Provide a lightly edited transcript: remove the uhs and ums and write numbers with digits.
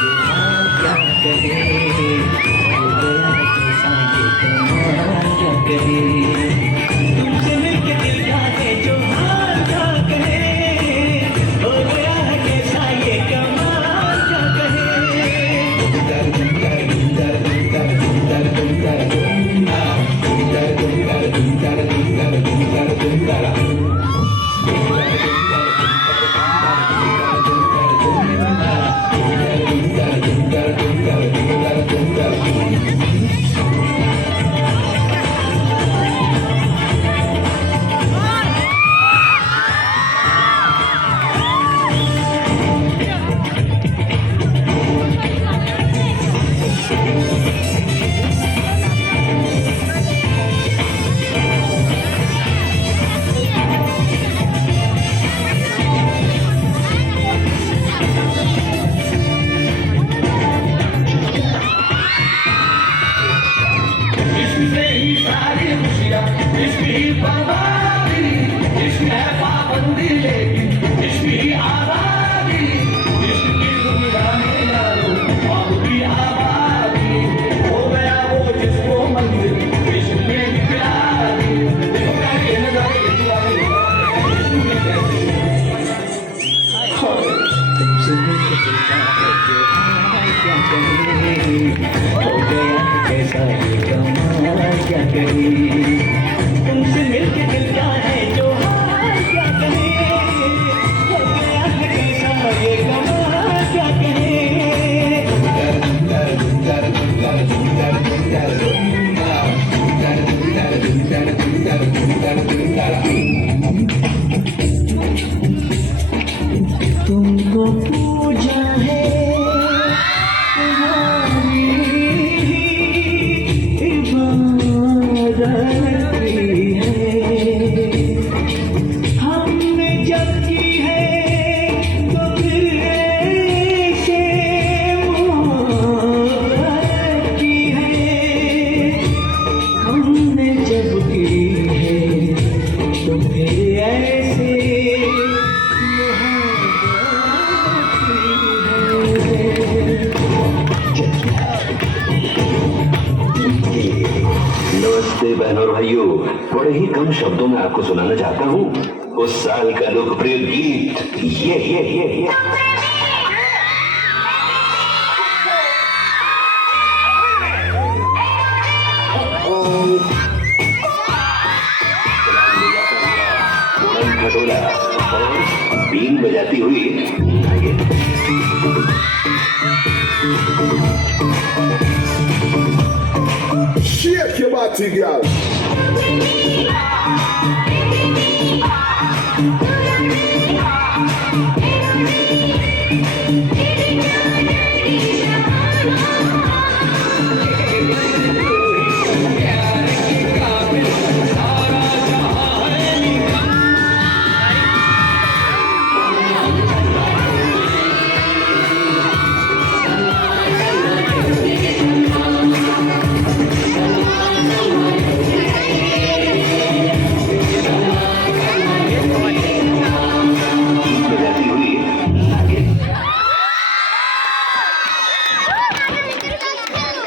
क्या कहे हो गया कैसा ये कमाल क्या कहे तुमसे मिलके दिल का है जो हाल क्या कहे हो गया है कैसा ये कमाल क्या कहे तुमसे मिलके दिल का है जो हाल क्या कहे हो गया है कैसा ये कमाल क्या कहे तुमको पूजा है हमने जब की है तो फिर ऐसे मोहब्बत की है हमने जब की है तो फिर ऐसे नमस्ते बहनों और भाइयों, बड़े ही कम शब्दों में आपको सुनाना चाहता हूँ उस साल का लोकप्रिय गीत ये। खटोला और बीन बजाती हुई Shake your body, girl.